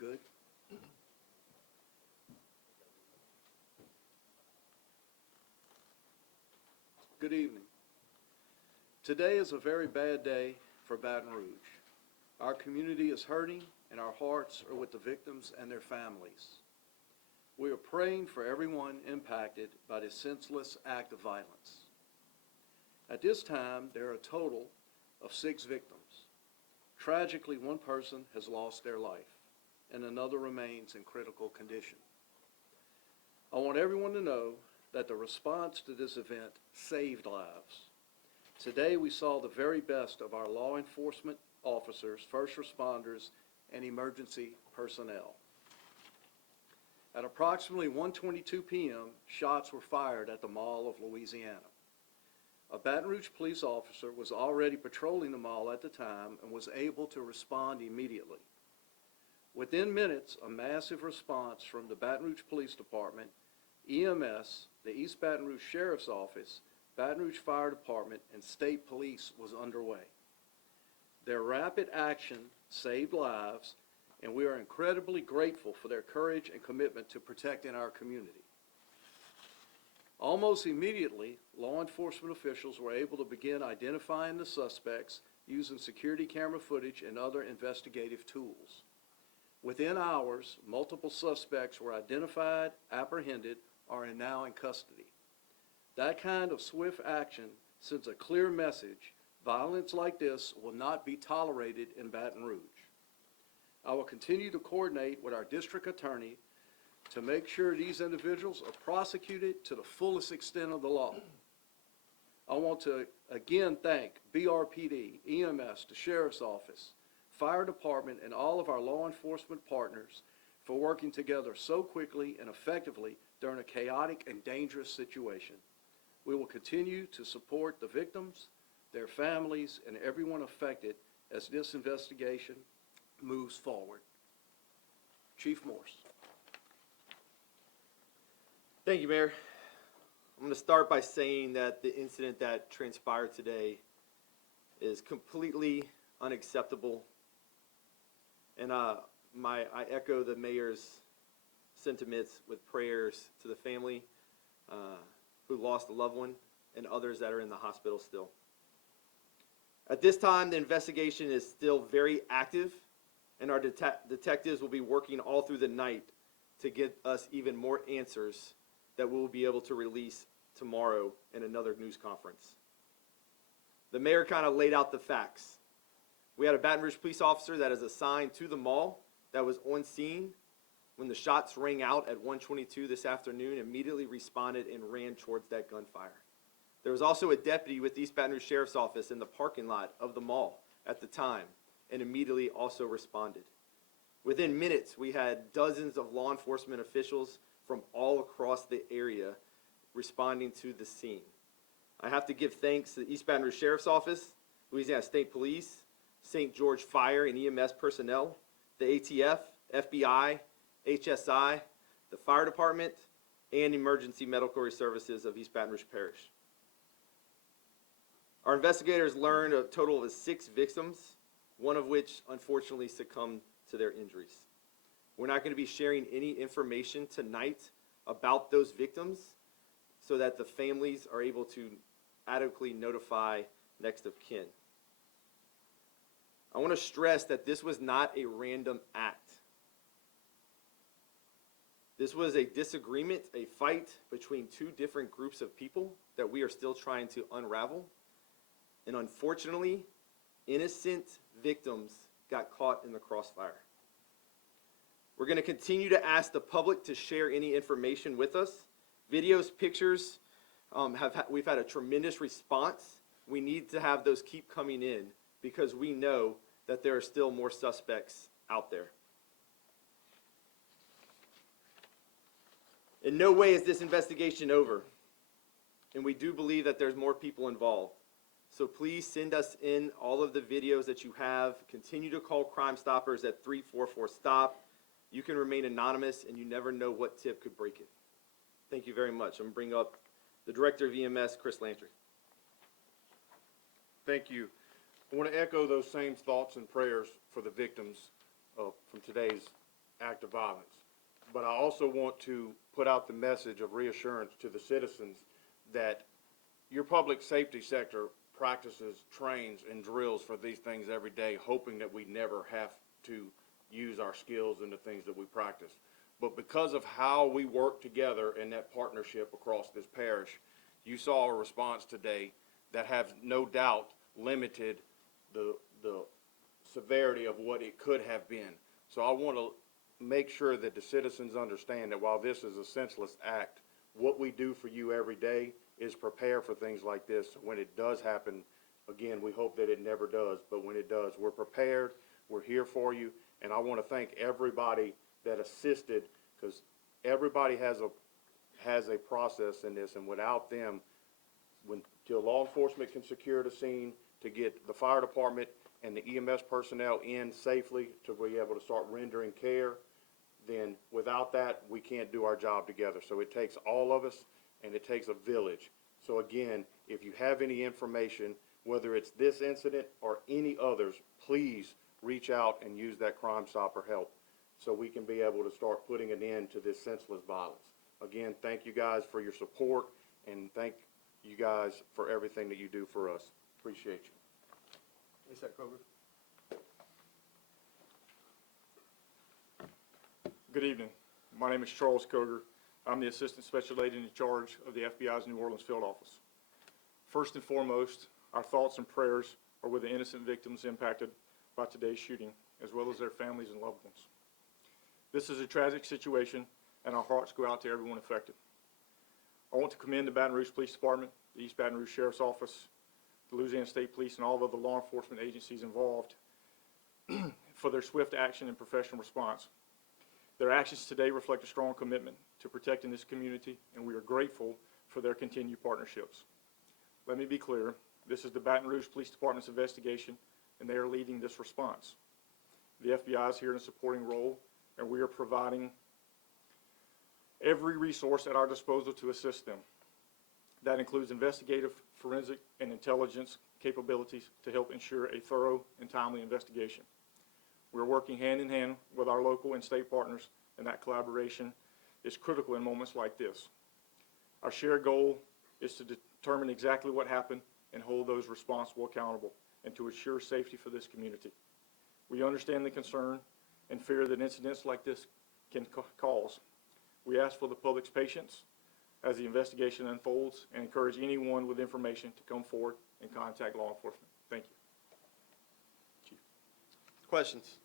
good? Good evening. Today is a very bad day for Baton Rouge. Our community is hurting and our hearts are with the victims and their families. We are praying for everyone impacted by this senseless act of violence. At this time, there are a total of 6 victims. Tragically, one person has lost their life and another remains in critical condition. I want everyone to know that the response to this event saved lives. Today we saw the very best of our law enforcement officers, first responders, and emergency personnel. At approximately 1:22 p.m., shots were fired at the Mall of Louisiana. A Baton Rouge police officer was already patrolling the mall at the time and was able to respond immediately. Within minutes, a massive response from the Baton Rouge Police Department, EMS, the East Baton Rouge Sheriff's Office, Baton Rouge Fire Department, and State Police was underway. Their rapid action saved lives, and we are incredibly grateful for their courage and commitment to protecting our community. Almost immediately, law enforcement officials were able to begin identifying the suspects using security camera footage and other investigative tools. Within hours, multiple suspects were identified, apprehended, or are now in custody. That kind of swift action sends a clear message: violence like this will not be tolerated in Baton Rouge. I will continue to coordinate with our district attorney to make sure these individuals are prosecuted to the fullest extent of the law. I want to again thank BRPD, EMS, the Sheriff's Office, Fire Department, and all of our law enforcement partners for working together so quickly and effectively during a chaotic and dangerous situation. We will continue to support the victims, their families, and everyone affected as this investigation moves forward. Chief Morse. Thank you, Mayor. I'm going to start by saying that the incident that transpired today is completely unacceptable. And I echo the Mayor's sentiments with prayers to the family who lost a loved one and others that are in the hospital still. At this time, the investigation is still very active, and our detectives will be working all through the night to get us even more answers that we'll be able to release tomorrow in another news conference. The Mayor kind of laid out the facts. We had a Baton Rouge police officer that is assigned to the mall that was on scene when the shots rang out at 1:22 this afternoon, immediately responded and ran towards that gunfire. There was also a deputy with the East Baton Rouge Sheriff's Office in the parking lot of the mall at the time and immediately also responded. Within minutes, we had dozens of law enforcement officials from all across the area responding to the scene. I have to give thanks to the East Baton Rouge Sheriff's Office, Louisiana State Police, St. George Fire and EMS personnel, the ATF, FBI, HSI, the Fire Department, and Emergency Medical Services of East Baton Rouge Parish. Our investigators learned a total of 6 victims, one of which unfortunately succumbed to their injuries. We're not going to be sharing any information tonight about those victims so that the families are able to adequately notify next of kin. I want to stress that this was not a random act. This was a disagreement, a fight between 2 different groups of people that we are still trying to unravel. And unfortunately, innocent victims got caught in the crossfire. We're going to continue to ask the public to share any information with us. Videos, pictures, we've had a tremendous response. We need to have those keep coming in because we know that there are still more suspects out there. In no way is this investigation over, and we do believe that there's more people involved. So please send us in all of the videos that you have. Continue to call Crime Stoppers at 344-STOP. You can remain anonymous, and you never know what tip could break it. Thank you very much. I'm going to bring up the Director of EMS, Chris Lantry. Thank you. I want to echo those same thoughts and prayers for the victims from today's act of violence. But I also want to put out the message of reassurance to the citizens that your public safety sector practices, trains, and drills for these things every day, hoping that we never have to use our skills in the things that we practice. But because of how we work together in that partnership across this parish, you saw a response today that has no doubt limited the severity of what it could have been. So I want to make sure that the citizens understand that while this is a senseless act, what we do for you every day is prepare for things like this. When it does happen, again, we hope that it never does, but when it does, we're prepared, we're here for you, and I want to thank everybody that assisted, because everybody has a process in this, and without them, till law enforcement can secure the scene, to get the fire department and the EMS personnel in safely to be able to start rendering care, then without that, we can't do our job together. So it takes all of us, and it takes a village. So again, if you have any information, whether it's this incident or any others, please reach out and use that Crime Stopper help so we can be able to start putting an end to this senseless violence. Again, thank you guys for your support, and thank you guys for everything that you do for us. Appreciate you. ASAP Kroger. Good evening. My name is Charles Koger. I'm the Assistant Special Agent in charge of the FBI's New Orleans Field Office. First and foremost, our thoughts and prayers are with the innocent victims impacted by today's shooting, as well as their families and loved ones. This is a tragic situation, and our hearts go out to everyone affected. I want to commend the Baton Rouge Police Department, the East Baton Rouge Sheriff's Office, the Louisiana State Police, and all of the law enforcement agencies involved for their swift action and professional response. Their actions today reflect a strong commitment to protecting this community, and we are grateful for their continued partnerships. Let me be clear, this is the Baton Rouge Police Department's investigation, and they are leading this response. The FBI is here in a supporting role, and we are providing every resource at our disposal to assist them. That includes investigative, forensic, and intelligence capabilities to help ensure a thorough and timely investigation. We're working hand in hand with our local and state partners, and that collaboration is critical in moments like this. Our shared goal is to determine exactly what happened and hold those responsible accountable, and to ensure safety for this community. We understand the concern and fear that incidents like this can cause. We ask for the public's patience as the investigation unfolds, and encourage anyone with information to come forward and contact law enforcement. Thank you. Chief. Questions?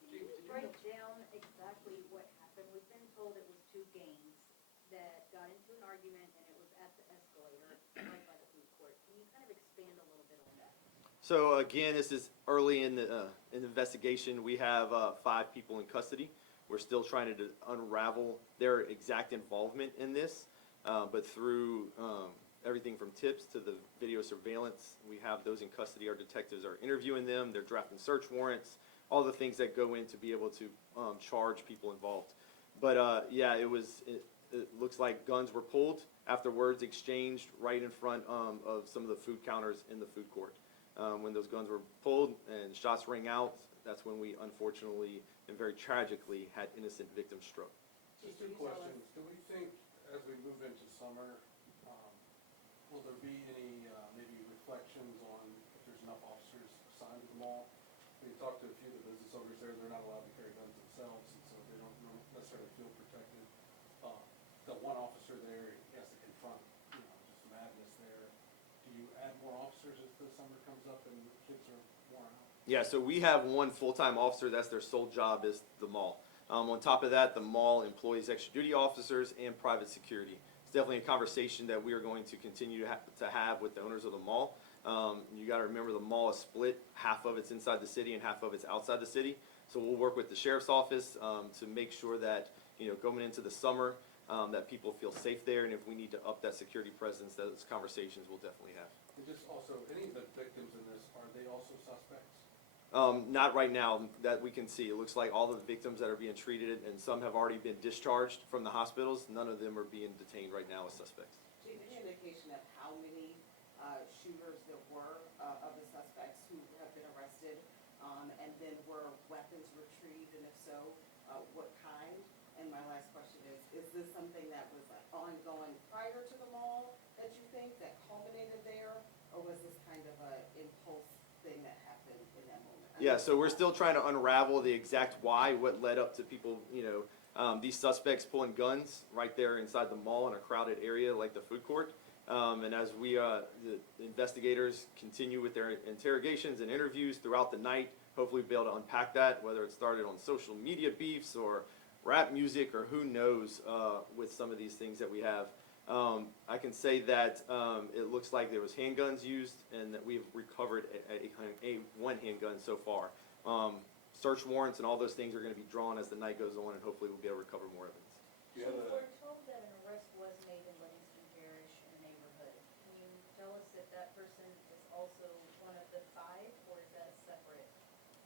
Could you break down exactly what happened? We've been told it was two gangs that got into an argument, and it was at the escalator right by the food court. Can you kind of expand a little bit on that? So again, this is early in the investigation. We have 5 people in custody. We're still trying to unravel their exact involvement in this, but through everything from tips to the video surveillance, we have those in custody. Our detectives are interviewing them. They're drafting search warrants, all the things that go in to be able to charge people involved. But yeah, it looks like guns were pulled after words exchanged right in front of some of the food counters in the food court. When those guns were pulled and shots rang out, that's when we unfortunately and very tragically had innocent victims struck. Just 2 questions. Do we think, as we move into summer, will there be any maybe reflections on if there's enough officers assigned to the mall? We talked to a few of the business owners there. They're not allowed to carry guns themselves, and so they don't necessarily feel protected. The one officer there, he has to confront, just madness there. Do you add more officers as the summer comes up and the kids are worn out? Yeah, so we have one full-time officer. That's their sole job, is the mall. On top of that, the mall employs extra duty officers and private security. It's definitely a conversation that we are going to continue to have with the owners of the mall. You got to remember, the mall is split. Half of it's inside the city and half of it's outside the city. So we'll work with the sheriff's office to make sure that, going into the summer, that people feel safe there. And if we need to up that security presence, those conversations we'll definitely have. And just also, any of the victims in this, are they also suspects? Not right now that we can see. It looks like all the victims that are being treated, and some have already been discharged from the hospitals. None of them are being detained right now as suspects. Chief, any indication of how many shooters there were of the suspects who have been arrested, and then were weapons retrieved, and if so, what kind? And my last question is this something that was like ongoing prior to the mall that you think that culminated there? Or was this kind of a impulse thing that happened in that moment? Yeah, so we're still trying to unravel the exact why, what led up to people, these suspects pulling guns right there inside the mall in a crowded area like the food court. And as the investigators continue with their interrogations and interviews throughout the night, hopefully we'll be able to unpack that, whether it started on social media beefs or rap music or who knows with some of these things that we have. I can say that it looks like there was handguns used and that we've recovered one handgun so far. Search warrants and all those things are going to be drawn as the night goes on, and hopefully we'll be able to recover more evidence. Chief, we're told that an arrest was made in Livingston Parish in a neighborhood. Can you tell us if that person is also one of the 5, or is that a separate?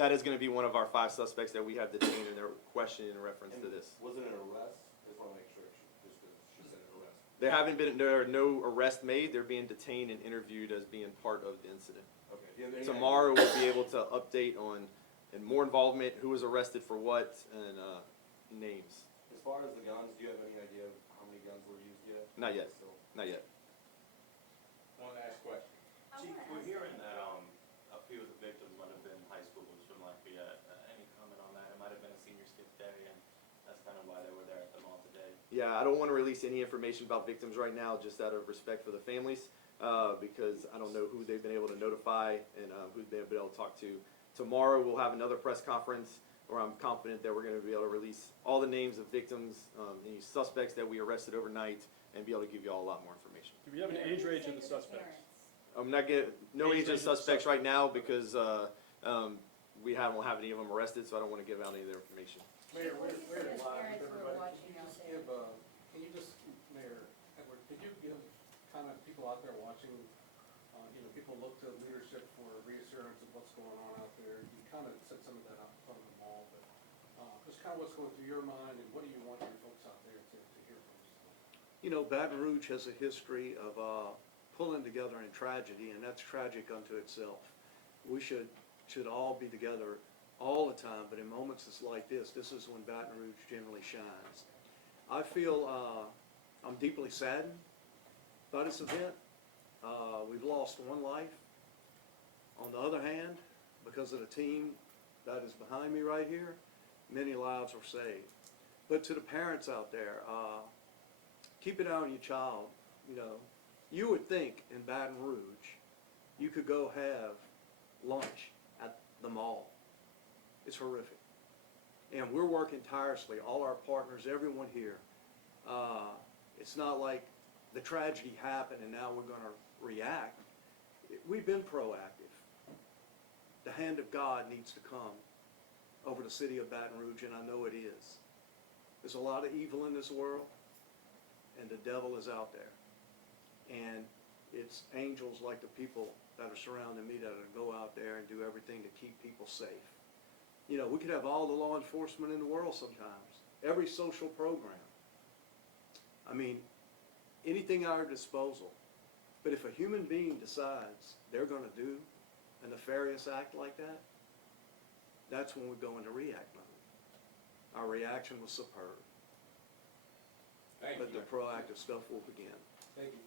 That is going to be one of our 5 suspects that we have detained and they're questioned in reference to this. Was it an arrest? I just want to make sure, just because she said an arrest. There are no arrests made. They're being detained and interviewed as being part of the incident. Okay. Do you have any Tomorrow we'll be able to update on and more involvement, who was arrested for what, and names. As far as the guns, do you have any idea of how many guns were used yet? Not yet. So, Not yet. One last question. Chief, we're hearing that a few of the victims might have been high schoolers from Lafayette. Any comment on that? It might have been a senior skip day, and that's kind of why they were there at the mall today. Yeah, I don't want to release any information about victims right now, just out of respect for the families, because I don't know who they've been able to notify and who they've been able to talk to. Tomorrow we'll have another press conference where I'm confident that we're going to be able to release all the names of victims, any suspects that we arrested overnight, and be able to give you all a lot more information. Do we have an age range of the suspects? I'm not getting no age of suspects right now because we don't have any of them arrested, so I don't want to give out any of their information. Mayor, What we're do you say to live, parents who are everybody. watching out there? Mayor Edward, could you give kind of people out there watching, people look to leadership for reassurance of what's going on out there. You kind of said some of that out in front of the mall, but just kind of what's going through your mind and what do you want your folks out there to hear from us? Baton Rouge has a history of pulling together in tragedy, and that's tragic unto itself. We should all be together all the time, but in moments like this is when Baton Rouge generally shines. I feel I'm deeply saddened by this event. We've lost one life. On the other hand, because of the team that is behind me right here, many lives were saved. But to the parents out there, keep an eye on your child. You would think in Baton Rouge you could go have lunch at the mall. It's horrific. And we're working tirelessly, all our partners, everyone here. It's not like the tragedy happened and now we're going to react. We've been proactive. The hand of God needs to come over the city of Baton Rouge, and I know it is. There's a lot of evil in this world, and the devil is out there. And it's angels like the people that are surrounding me that go out there and do everything to keep people safe. We could have all the law enforcement in the world sometimes, every social program. Anything at our disposal. But if a human being decides they're going to do a nefarious act like that, that's when we go into react mode. Our reaction was superb. Thank you. But the proactive stuff will begin. Thank you.